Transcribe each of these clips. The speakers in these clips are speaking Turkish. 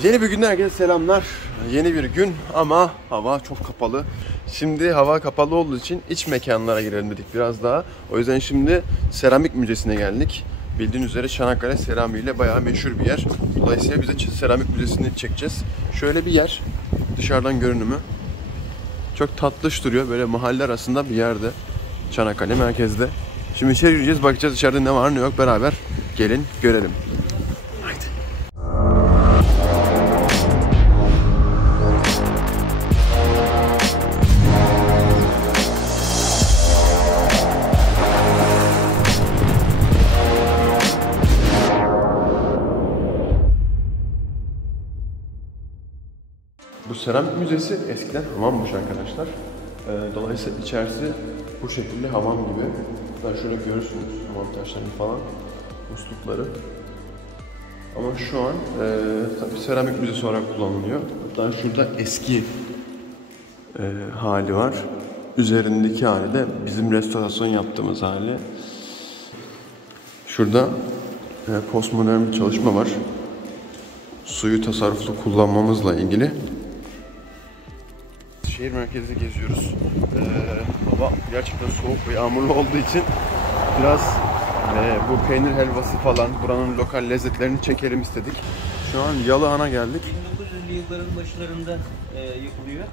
Yeni bir günden herkese selamlar. Yeni bir gün ama hava çok kapalı. Şimdi hava kapalı olduğu için iç mekanlara girelim dedik biraz daha. O yüzden şimdi Seramik Müzesi'ne geldik. Bildiğiniz üzere Çanakkale seramiğiyle bayağı meşhur bir yer. Dolayısıyla biz de Seramik Müzesi'ni çekeceğiz. Şöyle bir yer. Dışarıdan görünümü. Çok tatlış duruyor. Böyle mahalle arasında bir yerde. Çanakkale merkezde. Şimdi içeri gireceğiz. Bakacağız içeride ne var ne yok beraber. Gelin görelim. Bu Seramik Müzesi eskiden hamammış arkadaşlar. Dolayısıyla içerisi bu şekilde hamam gibi. Ben şöyle görürsünüz hamam taşlarını falan, muslukları. Ama şu an tabii Seramik Müzesi olarak kullanılıyor. Hatta şurada eski hali var. Üzerindeki hali de bizim restorasyon yaptığımız hali. Şurada postmodern bir çalışma var. Suyu tasarruflu kullanmamızla ilgili. Şehir merkezinde geziyoruz. Hava gerçekten soğuk ve yağmurlu olduğu için biraz bu peynir helvası falan buranın lokal lezzetlerini çekelim istedik. Şu an Yalıhan'a geldik. 1950'li yılların başlarında yapılıyor.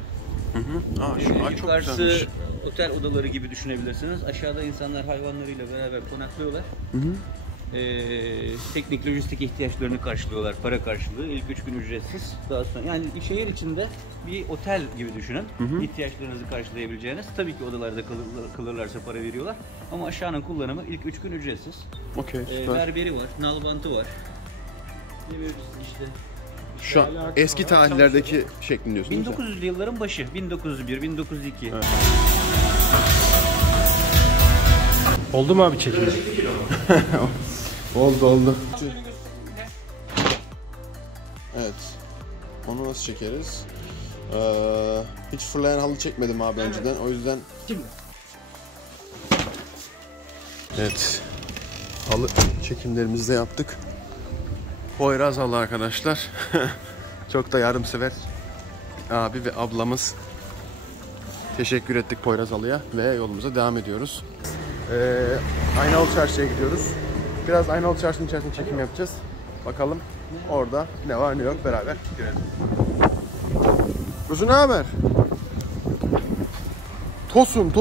Şu çok güzelmiş. Otel odaları gibi düşünebilirsiniz. Aşağıda insanlar hayvanlarıyla beraber konaklıyorlar. Teknik, lojistik ihtiyaçlarını karşılıyorlar, para karşılığı. İlk 3 gün ücretsiz. Daha sonra yani şehir içinde bir otel gibi düşünün. İhtiyaçlarınızı karşılayabileceğiniz. Tabii ki odalarda kalırlarsa para veriyorlar. Ama aşağının kullanımı ilk 3 gün ücretsiz. Berberi var, nalbantı var. İşte şu an eski tarihlerdeki şeklini diyorsunuz. 1900'lü yılların başı, 1901, 1902. Evet. Oldu mu abi çekim? Oldu. Evet. Onu nasıl çekeriz? Hiç fırlayan halı çekmedim abi önceden. O yüzden... Evet. Halı çekimlerimizi de yaptık. Poyraz halı arkadaşlar. Çok da yardımsever abi ve ablamız. Teşekkür ettik Poyraz halıya ve yolumuza devam ediyoruz. Aynalı Çarşı'ya gidiyoruz. Biraz Aynalı Çarşı'nın içerisinde çekim yapacağız. Bakalım orada ne var ne yok beraber girelim. Kuzu ne haber? Tosun.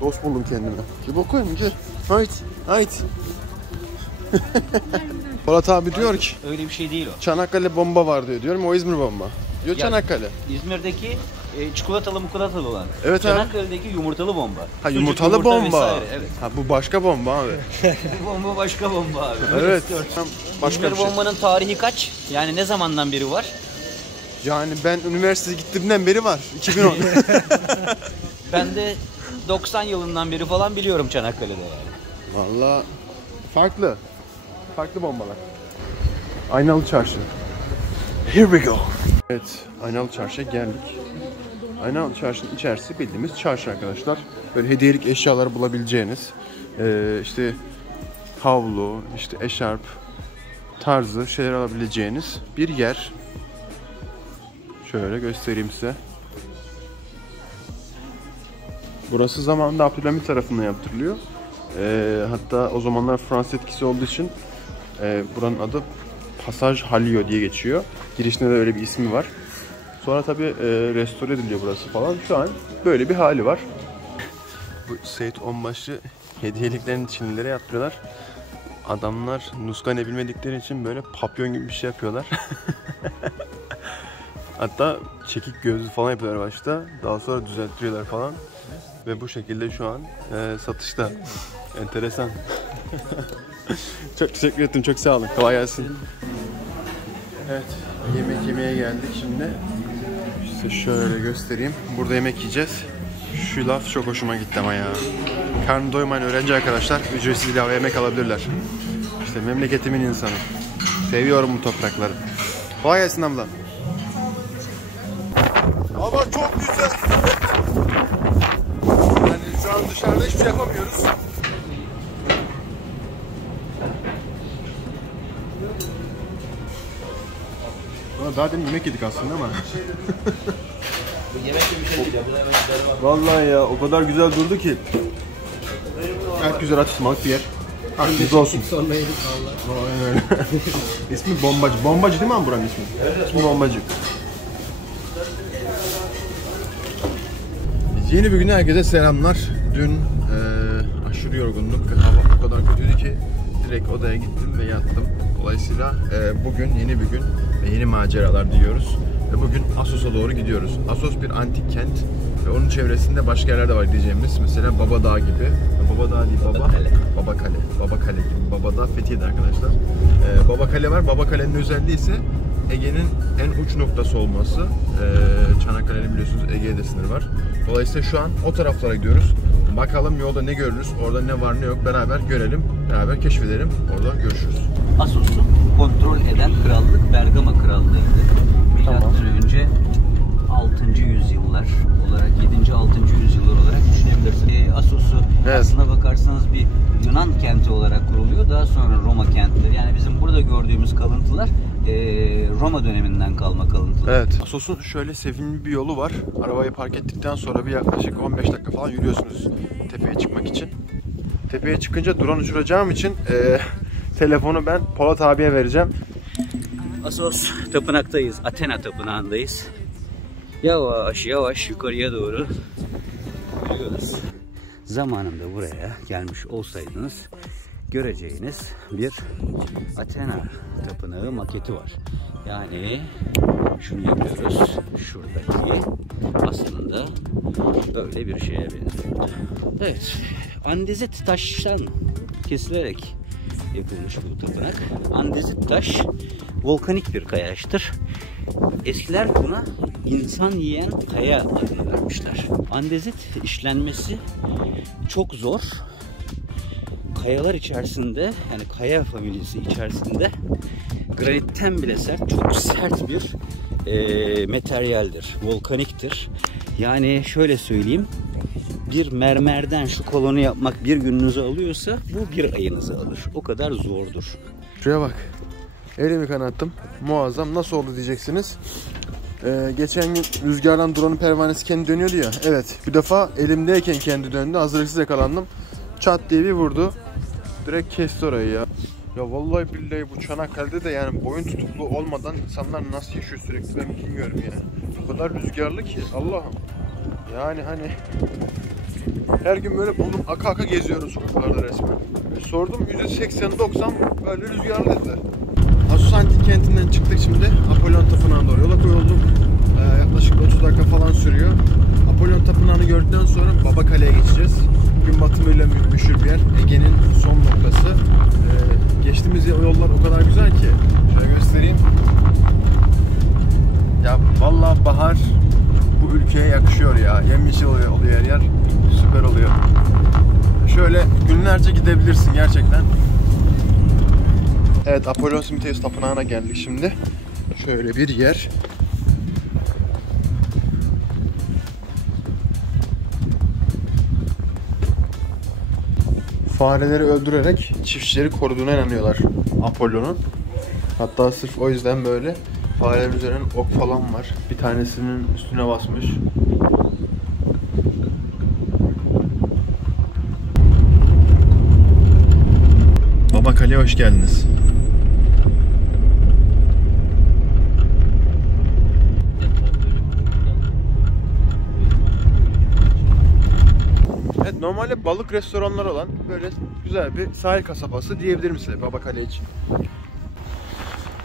Dost buldum kendime. Ki bakayım ki. Hayt. Polat abi diyor ki. Öyle bir şey değil o. Çanakkale bomba var diyorum. O İzmir bomba. Diyor ya, Çanakkale. İzmir'deki çikolatalı olan. Evet Çanakkale'deki yumurtalı bomba. Ha yumurtalı bomba. Vesaire, evet. Ha bu başka bomba abi. Bu bomba başka bomba abi. Evet. Başka İzmir bombanın tarihi kaç? Yani ne zamandan beri var? Yani ben üniversiteye gittiğimden beri var. 2010. Ben de 90 yılından beri falan biliyorum Çanakkale'de yani. Vallahi farklı. Farklı bombalar. Aynalı Çarşı. Here we go. Evet, Aynalı Çarşı'ya geldik. Aynalı Çarşı'nın içerisi bildiğimiz çarşı arkadaşlar. Böyle hediyelik eşyalar bulabileceğiniz, işte havlu, işte eşarp tarzı şeyler alabileceğiniz bir yer. Şöyle göstereyim size. Burası zamanında Abdülhamit tarafından yaptırılıyor. Hatta o zamanlar Fransız etkisi olduğu için buranın adı Passage Halio diye geçiyor. Girişinde de öyle bir ismi var. Sonra tabi restore ediliyor burası falan. Şu an böyle bir hali var. Bu Seyit Onbaşı hediyeliklerini Çinlilere yaptırıyorlar. Adamlar nuska ne bilmedikleri için böyle papyon gibi bir şey yapıyorlar. Hatta çekik gözlü falan yapıyorlar başta. Daha sonra düzeltiyorlar falan. Ve bu şekilde şu an satışta. Enteresan. Çok teşekkür ettim. Çok sağ olun. Kolay gelsin. Evet. Yemek yemeye geldik şimdi. İşte şöyle göstereyim. Burada yemek yiyeceğiz. Şu laf çok hoşuma gitti ama ya. Karnı doymayan öğrenci arkadaşlar ücretsiz ilave yemek alabilirler. İşte memleketimin insanı. Seviyorum bu toprakları. Kolay gelsin abla. Hava çok güzel. Yani şu an dışarıda hiçbir şey yapamıyoruz. Daha demin yemek yedik aslında ama. Bu yemek gibi bir şey değil ya. Bu hemen Vallahi ya o kadar güzel durdu ki. Gayet güzel atıştırmalık bir yer. Aklınızda olsun. Sonra yedik valla. Aynen öyle. İsmi Bombacı. Bombacı değil mi abi buranın ismi? Evet. İsmi Bombacı. Yeni bir güne herkese selamlar. Dün aşırı yorgunduk ve hava o kadar kötüydü ki direkt odaya gittim ve yattım. Dolayısıyla bugün yeni bir gün ve yeni maceralar diyoruz. Ve bugün Assos'a doğru gidiyoruz. Assos bir antik kent ve onun çevresinde başka yerler de var diyeceğimiz. Mesela Baba Dağı gibi. Baba Dağı değil, Baba Kale gibi. Baba Dağı Fethiye'de arkadaşlar. Baba Kale var. Baba Kale'nin özelliği ise Ege'nin en uç noktası olması. Çanakkale'nin biliyorsunuz Ege'de sınır var. Dolayısıyla şu an o taraflara gidiyoruz. Bakalım yolda ne görürüz, orada ne var ne yok beraber görelim, beraber keşfedelim. Orada görüşürüz. Assos'u kontrol eden krallık Bergama Krallığı'ydı. Milattan önce 6. yüzyıllar olarak, 7. 6. yüzyıllar olarak düşünebilirsiniz. Assos'u aslına bakarsanız bir Yunan kenti olarak kuruluyor. Daha sonra Roma kentleri. Yani bizim burada gördüğümüz kalıntılar Roma döneminden kalma kalıntılar. Evet. Assos'un şöyle sevimli bir yolu var. Arabayı park ettikten sonra bir yaklaşık 15 dakika falan yürüyorsunuz tepeye çıkmak için. Tepeye çıkınca drone uçuracağım için telefonu ben Polat abiye vereceğim. Assos tapınaktayız. Athena tapınağındayız. Yavaş yavaş yukarıya doğru yürüyoruz. Zamanında buraya gelmiş olsaydınız göreceğiniz bir Athena tapınağı maketi var. Yani şunu yapıyoruz. Şuradaki aslında böyle bir şeye benziyor. Evet. Andezit taştan kesilerek yapılmış bu tapınak. Andezit taş volkanik bir kayaçtır. Eskiler buna insan yiyen kaya adını vermişler. Andezit işlenmesi çok zor. Kayalar içerisinde, yani kaya familyası içerisinde granitten bile sert, çok sert bir materyaldir. Volkaniktir. Yani şöyle söyleyeyim, bir mermerden şu kolonu yapmak bir gününüzü alıyorsa bu bir ayınızı alır. O kadar zordur. Şuraya bak. Elimi kanattım. Muazzam. Nasıl oldu diyeceksiniz. Geçen gün rüzgardan drone'un pervanesi kendi dönüyordu ya. Evet. Bu defa elimdeyken kendi döndü. Hazırlıksız yakalandım. Çat diye bir vurdu. Direkt kesti orayı ya. Ya vallahi billahi bu Çanakkale'de de yani boyun tutuklu olmadan insanlar nasıl yaşıyor sürekli ben bilmiyorum ya. O kadar rüzgarlı ki Allah'ım. Yani hani her gün böyle burnum aka aka geziyoruz sokaklarda resmen. Sordum %80-90 böyle rüzgarlı dediler. Assos Antik Kenti'nden çıktık şimdi. Apollon Tapınağı'na doğru yola koyulduk. Yaklaşık 30 dakika falan sürüyor. Apollon Tapınağı'nı gördükten sonra Baba Kale'ye geçeceğiz. Gün batımıyla meşhur bir yer. Ege'nin son noktası. Geçtiğimiz yollar o kadar güzel ki. Şöyle göstereyim. Ya vallahi bahar bu ülkeye yakışıyor ya. Yemyeşil oluyor her yer. Süper oluyor. Şöyle günlerce gidebilirsin gerçekten. Evet, Apollon Simiteus Tapınağı'na geldik şimdi. Şöyle bir yer. Fareleri öldürerek çiftçileri koruduğuna inanıyorlar Apollon'un. Hatta sırf o yüzden böyle farelerin üzerine ok falan var. Bir tanesinin üstüne basmış. Baba Kale'ye hoş geldiniz. Evet, normalde balık restoranları olan böyle güzel bir sahil kasabası diyebilirim size Baba Kale için.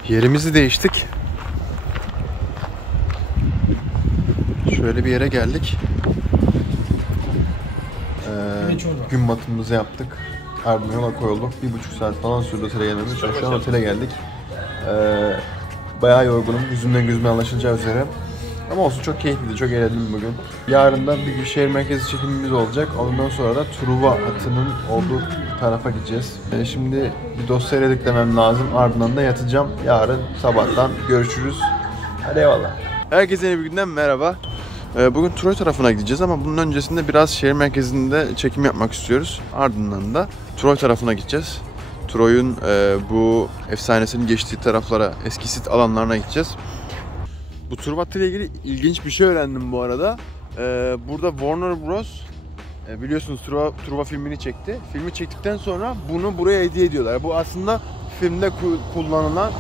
Yerimizi değiştik. Şöyle bir yere geldik. Gün batımımızı yaptık. Ardından yola koyulduk. 1,5 saat falan sürdü otele gelmemiz. Şu an otele geldik. Bayağı yorgunum. Yüzümden gözüme anlaşılacağı üzere. Ama olsun, çok keyifliydi. Çok eğlendim bugün. Yarın da bir şehir merkezi çekimimiz olacak. Ondan sonra da Truva atının olduğu tarafa gideceğiz. Şimdi bir dosyayla editlemem lazım. Ardından da yatacağım. Yarın sabahtan görüşürüz. Hadi eyvallah. Herkese yeni bir günden merhaba. Bugün Troy tarafına gideceğiz ama bunun öncesinde biraz şehir merkezinde çekim yapmak istiyoruz. Ardından da Troy tarafına gideceğiz. Troy'un bu efsanesinin geçtiği taraflara, eski sit alanlarına gideceğiz. Bu Truva ile ilgili ilginç bir şey öğrendim bu arada. Burada Warner Bros. Biliyorsunuz Truva filmini çekti. Filmi çektikten sonra bunu buraya hediye ediyorlar. Bu aslında filmde kullanılan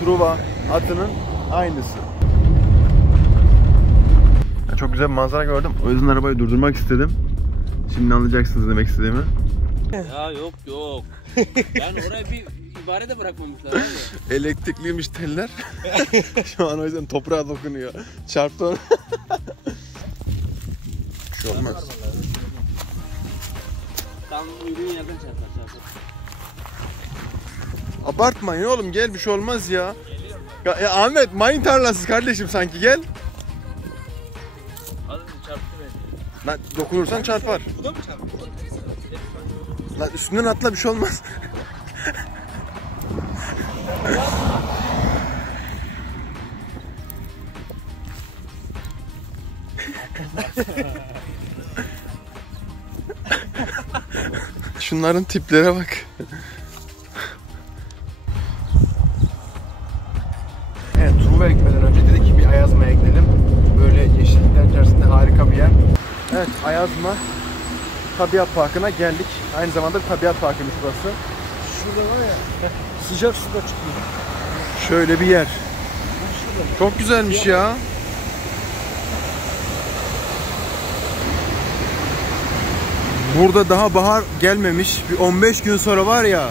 Truva atının aynısı. Çok güzel bir manzara gördüm. O yüzden arabayı durdurmak istedim. Şimdi anlayacaksınız demek istediğimi. Ya yok. Yani oraya bir ibare de bırakmamışlar abi. Elektrikliymiş teller. Şu an o yüzden toprağa dokunuyor. Çarptı onu. Bir şey olmaz. Tam uyduğun yerden çarpar. Abartmayın oğlum, gel, bir şey olmaz ya. Ya Ahmet, mayın tarlası kardeşim sanki, gel. Az önce çarptı beni. Lan dokunursan çarpar. Bu da mı çarptı? Lan üstünden atla, bir şey olmaz. Şunların tiplere bak. Evet, Truva'ya gitmeden önce dedik ki bir Ayazma'ya gidelim. Böyle yeşillikler içerisinde harika bir yer. Evet, Ayazma Tabiat Parkı'na geldik. Aynı zamanda bir tabiat parkıymış burası. Şurada var ya, sıcak suda çıkıyor. Şöyle bir yer. Çok güzelmiş ya. Burada daha bahar gelmemiş. Bir 15 gün sonra var ya,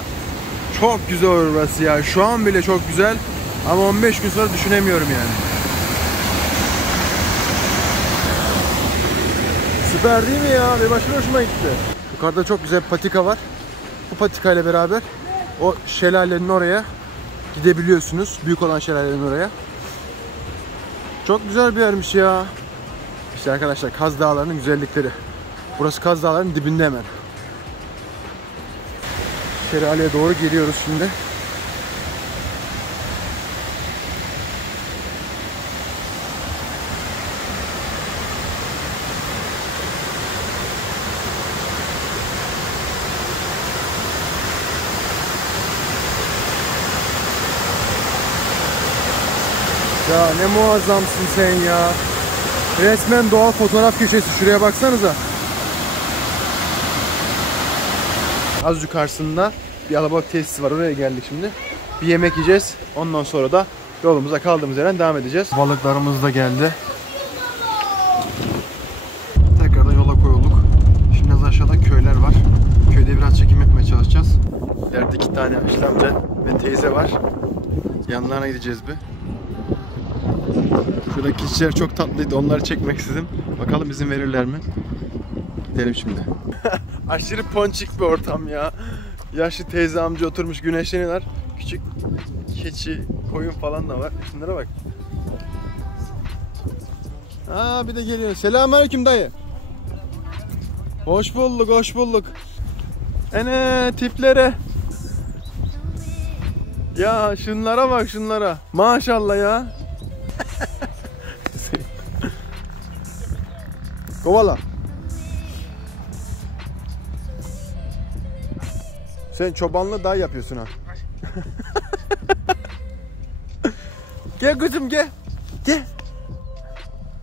çok güzel olur burası ya. Şu an bile çok güzel ama 15 gün sonra düşünemiyorum yani. Süper değil mi ya? Benim aşırı hoşuma gitti. Yukarıda çok güzel bir patika var. Bu patika ile beraber o şelalenin oraya gidebiliyorsunuz. Büyük olan şelalenin oraya. Çok güzel bir yermiş ya. İşte arkadaşlar, Kaz Dağları'nın güzellikleri. Burası Kaz Dağları'nın dibinde hemen. Şelaleye doğru geliyoruz şimdi. Ya ne muazzamsın sen ya. Resmen doğal fotoğraf köşesi. Şuraya baksanıza. Az yukarısında bir alabalık tesisi var. Oraya geldik şimdi. Bir yemek yiyeceğiz. Ondan sonra da yolumuza kaldığımız yerden devam edeceğiz. Balıklarımız da geldi. Tekrardan yola koyulduk. Şimdi az aşağıda köyler var. Köyde biraz çekim yapmaya çalışacağız. İleride 2 tane yaşlı amca ve teyze var. Yanlarına gideceğiz bir. Şuradaki kişiler çok tatlıydı. Onları çekmek istedim. Bakalım izin verirler mi? Gidelim şimdi. Aşırı ponçik bir ortam ya. Yaşlı teyze amca oturmuş güneşleniyorlar. Küçük keçi, koyun falan da var. Şunlara bak. Aa, bir de geliyor. Selamünaleyküm dayı. Hoş bulduk, hoş bulduk. Ene tiplere. Ya şunlara bak, şunlara. Maşallah ya. Kovala. Sen çobanlığı daha yapıyorsun ha. Gel kızım, gel. Gel.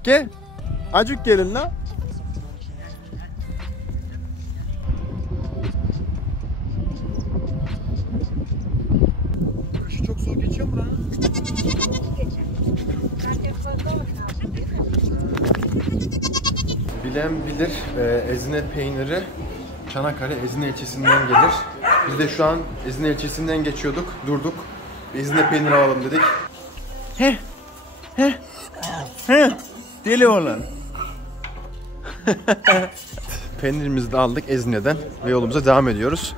Gel. Acık gelin la. Kışı çok soğuk geçiyor mu lan? Bilen bilir, Ezine peyniri Çanakkale Ezine ilçesinden gelir. Biz de şu an Ezine ilçesinden geçiyorduk, durduk. Ezine peyniri alalım dedik. He, deli olan. Peynirimizi de aldık Ezine'den ve yolumuza devam ediyoruz.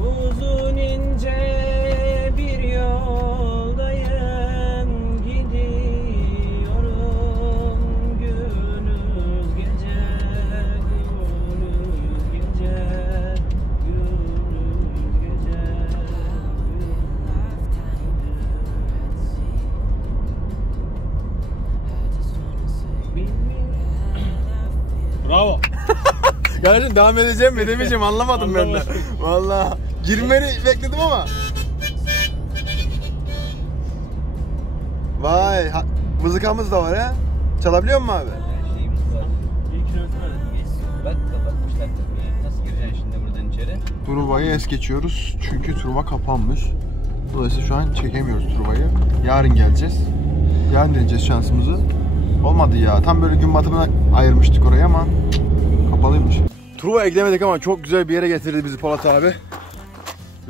Uzun ince bir yoldayım, gidiyorum gündüz gece, gündüz gece, gündüz gece. Bravo. Kardeşim devam edeceğim mi demeyeceğim anlamadım ben de. Vallahi girmeni bekledim ama. Vay, mızıkamız da var ha. Çalabiliyor musun abi? Şeyimiz var. Bak kapatmışlar kapıyı. Nasıl gireceksin şimdi buradan içeri? Truva'yı es geçiyoruz çünkü Truva kapanmış. Dolayısıyla şu an çekemiyoruz Truva'yı. Yarın geleceğiz. Yarın deneyeceğiz şansımızı. Olmadı ya. Tam böyle gün batımına ayırmıştık orayı ama kapalıymış. Truva eklemedik ama çok güzel bir yere getirdi bizi Polat abi.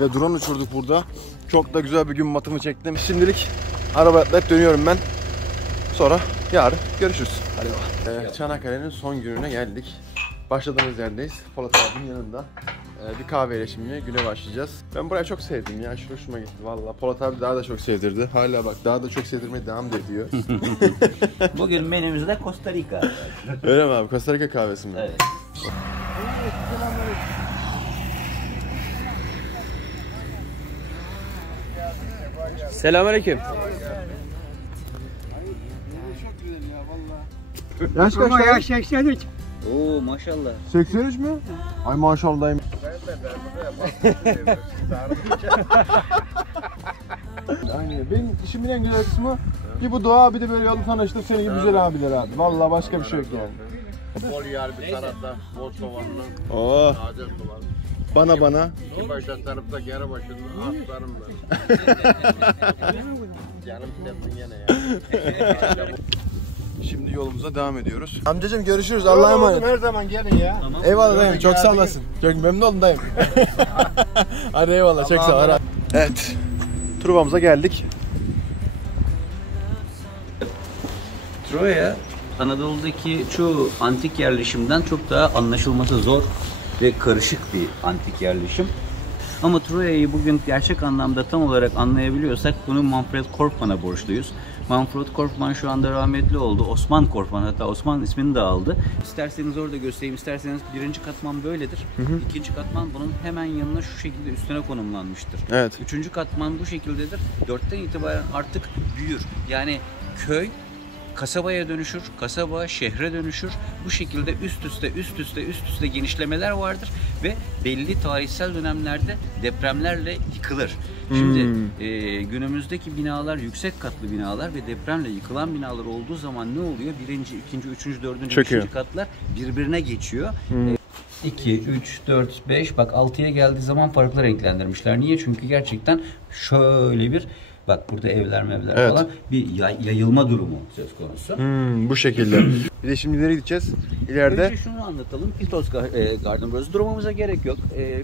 Ve drone uçurduk burada. Çok da güzel bir gün batımı çektim. Şimdilik arabaya atlayıp dönüyorum ben. Sonra yarın görüşürüz. Hadi bakalım. Çanakkale'nin son gününe geldik. Başladığımız yerdeyiz. Polat abinin yanında. Bir kahveyle şimdi güne başlayacağız. Ben burayı çok sevdim ya. Şu hoşuma gitti valla. Polat abi daha da çok sevdirdi. Hala bak daha da çok sevdirmeye devam ediyor. Bugün menümüzde Costa Rica. Öyle mi abi? Costa Rica kahvesi mi? Evet. Selamünaleyküm. Yaş kaç lan? Yaş 83. Oo maşallah. 83 mü? Ay maşallahım. Aynen. Benim işimin en güzel kısmı bir bu doğa bir de böyle yolda tanıştım seni gibi güzel abiler abi. Vallahi başka bir şey yok yani. Bol yar bir tarafta, bol soğanlı, Oo. taze soğan. Bana. İki başta tarafta geri başında aslanım ben. Canım tepsin gene ya. Şimdi yolumuza devam ediyoruz. Amcacığım görüşürüz. Allah'a emanet. Her zaman gelin ya. Tamam. Eyvallah dayım. Çok sağ olasın. Çok memnun oldum dayım. Hadi eyvallah. Çok sağ ol. Evet. Truva'mıza geldik. Troya, Anadolu'daki çoğu antik yerleşimden çok daha anlaşılması zor ve karışık bir antik yerleşim. Ama Troya'yı bugün gerçek anlamda tam olarak anlayabiliyorsak bunu Manfred Korkman'a borçluyuz. Manfred Korkman şu anda rahmetli oldu. Osman Korkman, hatta Osman ismini de aldı. İsterseniz orada göstereyim, isterseniz birinci katman böyledir. İkinci katman bunun hemen yanına şu şekilde üstüne konumlanmıştır. Evet. Üçüncü katman bu şekildedir. 4'ten itibaren artık büyür. Yani köy kasabaya dönüşür, kasaba şehre dönüşür. Bu şekilde üst üste genişlemeler vardır ve belli tarihsel dönemlerde depremlerle yıkılır. Şimdi günümüzdeki binalar yüksek katlı binalar ve depremle yıkılan binalar olduğu zaman ne oluyor? Birinci, ikinci, üçüncü, dördüncü, Çöküyor. beşinci katlar birbirine geçiyor. 2, 3, 4, 5 bak 6'ya geldiği zaman farklı renklendirmişler. Niye? Çünkü gerçekten şöyle bir bak burada evler Evet. falan bir yayılma durumu söz konusu. Bu şekilde. Bir de şimdi nereye gideceğiz? İleride. Önce şunu anlatalım. Pitos Garden burası. Durmamıza gerek yok.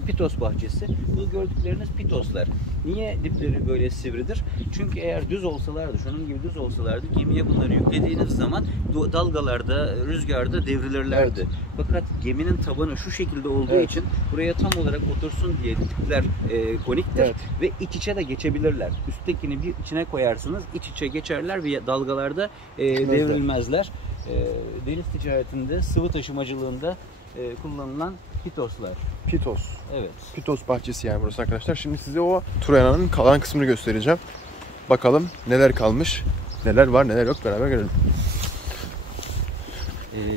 Pitos bahçesi. Bu gördükleriniz pitoslar. Niye dipleri böyle sivridir? Çünkü eğer düz olsalardı, şunun gibi düz olsalardı gemiye bunları yüklediğiniz zaman dalgalarda, rüzgarda devrilirlerdi. Evet. Fakat geminin tabanı şu şekilde olduğu Evet. için buraya tam olarak otursun diye dipler koniktir Evet. ve iç içe de geçebilirler. Üsttekini bir içine koyarsınız, iç içe geçerler ve dalgalarda devrilmezler. Deniz ticaretinde, sıvı taşımacılığında kullanılan pitoslar. Pitos. Evet. Pitos bahçesi yani burası arkadaşlar. Şimdi size o Troya'nın kalan kısmını göstereceğim. Bakalım neler kalmış, neler var, neler yok beraber görelim.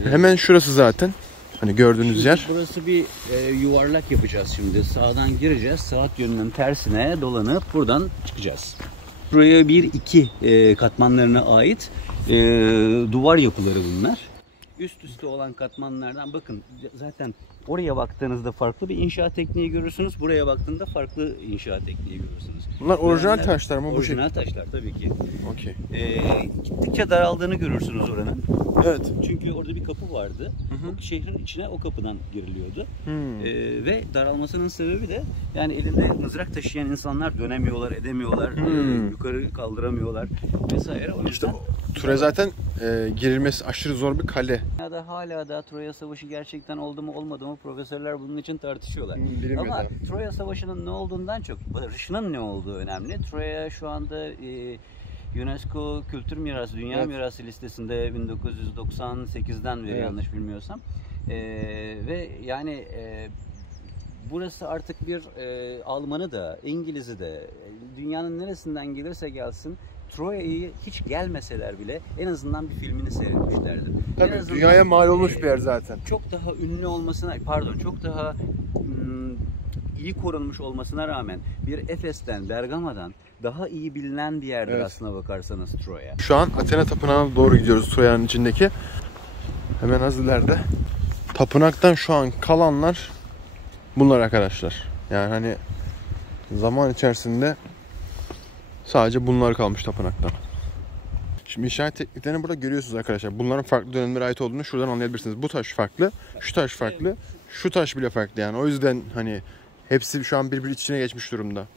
Hemen şurası zaten. Hani gördüğünüz yer. Burası bir yuvarlak yapacağız şimdi. Sağdan gireceğiz. Saat yönünün tersine dolanıp buradan çıkacağız. Buraya 1-2 katmanlarına ait duvar yapıları bunlar. Üst üste olan katmanlardan bakın zaten oraya baktığınızda farklı bir inşaat tekniği görürsünüz. Buraya baktığında farklı inşaat tekniği görürsünüz. Bunlar orijinal taşlar mı bu şey? Orijinal taşlar tabii ki. Okey. Gittikçe daraldığını görürsünüz oranın. Evet. Çünkü orada bir kapı vardı. O şehrin içine o kapıdan giriliyordu. Ve daralmasının sebebi de yani elinde mızrak taşıyan insanlar dönemiyorlar, edemiyorlar, yukarı kaldıramıyorlar vesaire. O yüzden İşte Troya zaten girilmesi aşırı zor bir kale. hala da Troya Savaşı gerçekten oldu mu olmadı mı profesörler bunun için tartışıyorlar. Bilinmedi. Ama Troya Savaşı'nın ne olduğundan çok barışının ne olduğu önemli. Troya şu anda UNESCO Kültür Mirası, Dünya Mirası listesinde 1998'den beri yanlış bilmiyorsam. Ve yani burası artık bir Almanı da, İngiliz'i de, dünyanın neresinden gelirse gelsin Troya'yı hiç gelmeseler bile en azından bir filmini seyretmişlerdir. En Tabii azından, dünyaya mal olmuş bir yer zaten. çok daha ünlü olmasına, çok daha iyi korunmuş olmasına rağmen bir Efes'ten, Bergama'dan daha iyi bilinen bir yerdir aslına bakarsanız Troya. Şu an Athena Tapınağı'na doğru gidiyoruz, Troya'nın içindeki. Hemen az ileride. Tapınaktan şu an kalanlar bunlar arkadaşlar. Yani hani zaman içerisinde sadece bunlar kalmış tapınaktan. Şimdi inşaat tekniklerini burada görüyorsunuz arkadaşlar. Bunların farklı dönemlere ait olduğunu şuradan anlayabilirsiniz. Bu taş farklı, şu taş farklı, şu taş bile farklı yani. O yüzden hani hepsi şu an birbiri içine geçmiş durumda.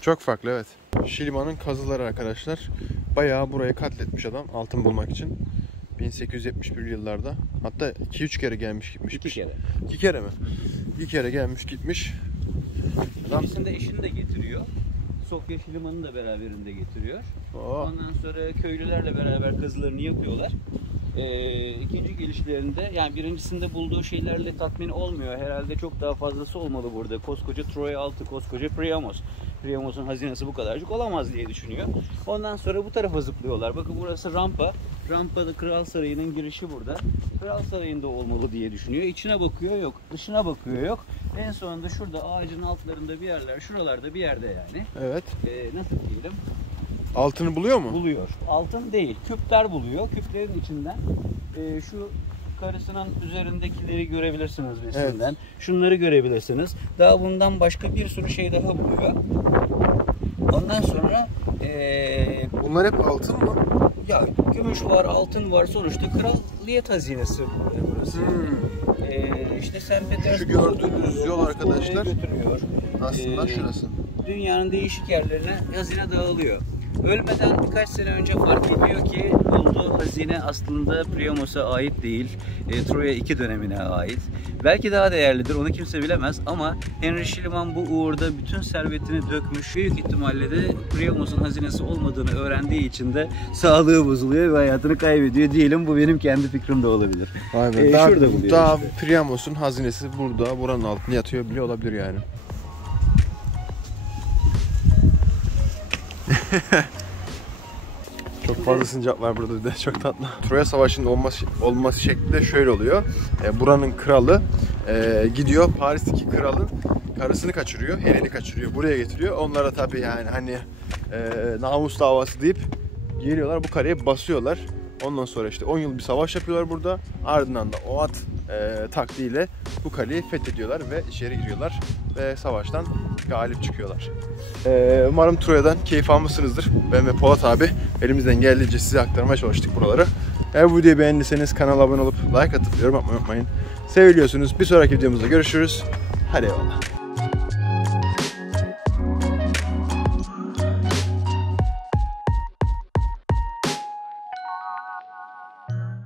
Çok farklı, evet. Şiliman'ın kazıları arkadaşlar. Bayağı burayı katletmiş adam altın bulmak için. 1871 yıllarda. Hatta 2-3 kere gelmiş gitmiş. 2 kere. 2 kere mi? 2 kere gelmiş gitmiş. Adam... İkisinde eşini de getiriyor. Sofya Şiliman'ı da beraberinde getiriyor. Ondan sonra köylülerle beraber kazılarını yapıyorlar. İkinci gelişlerinde, yani birincisinde bulduğu şeylerle tatmin olmuyor. Herhalde çok daha fazlası olmalı burada. Koskoca Troya altı, koskoca Priamos. Priamos'un hazinesi bu kadarcık olamaz diye düşünüyor. Ondan sonra bu tarafa zıplıyorlar. Bakın burası rampa. Rampada Kral Sarayı'nın girişi burada. Kral Sarayı'nda olmalı diye düşünüyor. İçine bakıyor, yok. Dışına bakıyor, yok. En sonunda şurada ağacın altlarında bir yerler, şuralarda bir yerde yani. Evet. Nasıl diyelim? Altını buluyor mu? Buluyor. Altın değil, küpler buluyor. Küplerin içinden şu karısının üzerindekileri görebilirsiniz resimden. Evet. Şunları görebilirsiniz. Daha bundan başka bir sürü şey daha buluyor. Ondan sonra bunlar hep altın mı? Ya gümüş var, altın var. Sonuçta kraliyet hazinesi burası. İşte St. Petersburg, şu gördüğünüz yol arkadaşlar götürüyor. Aslında şurası. Dünyanın değişik yerlerine hazine dağılıyor. Ölmeden birkaç sene önce fark ediyor ki bulduğu hazine aslında Priamos'a ait değil, Troya 2 dönemine ait. Belki daha değerlidir, onu kimse bilemez ama Henry Schliemann bu uğurda bütün servetini dökmüş. Büyük ihtimalle de Priamos'un hazinesi olmadığını öğrendiği için de sağlığı bozuluyor ve hayatını kaybediyor. Diyelim, bu benim kendi fikrim de olabilir. Vay be. Daha işte. Priamos'un hazinesi burada, buranın altında yatıyor bile olabilir yani. Çok fazla sincap var burada, bir de çok tatlı. Troya Savaşı'nın olması şekli de şöyle oluyor. Buranın kralı gidiyor Paris'teki kralın karısını kaçırıyor, Helen'i kaçırıyor, buraya getiriyor. Onlara tabii yani hani namus davası deyip geliyorlar, bu kareye basıyorlar. Ondan sonra işte 10 yıl bir savaş yapıyorlar burada. Ardından da o at taktiğiyle bu kaleyi fethediyorlar ve içeri giriyorlar ve savaştan galip çıkıyorlar. Umarım Troya'dan keyif almışsınızdır. Ben ve Polat abi elimizden geldiğince size aktarmaya çalıştık buraları. Eğer bu videoyu beğendiyseniz kanala abone olup like atıp yorum yapmayı unutmayın. Seviliyorsunuz. Bir sonraki videomuzda görüşürüz. Hadi eyvallah.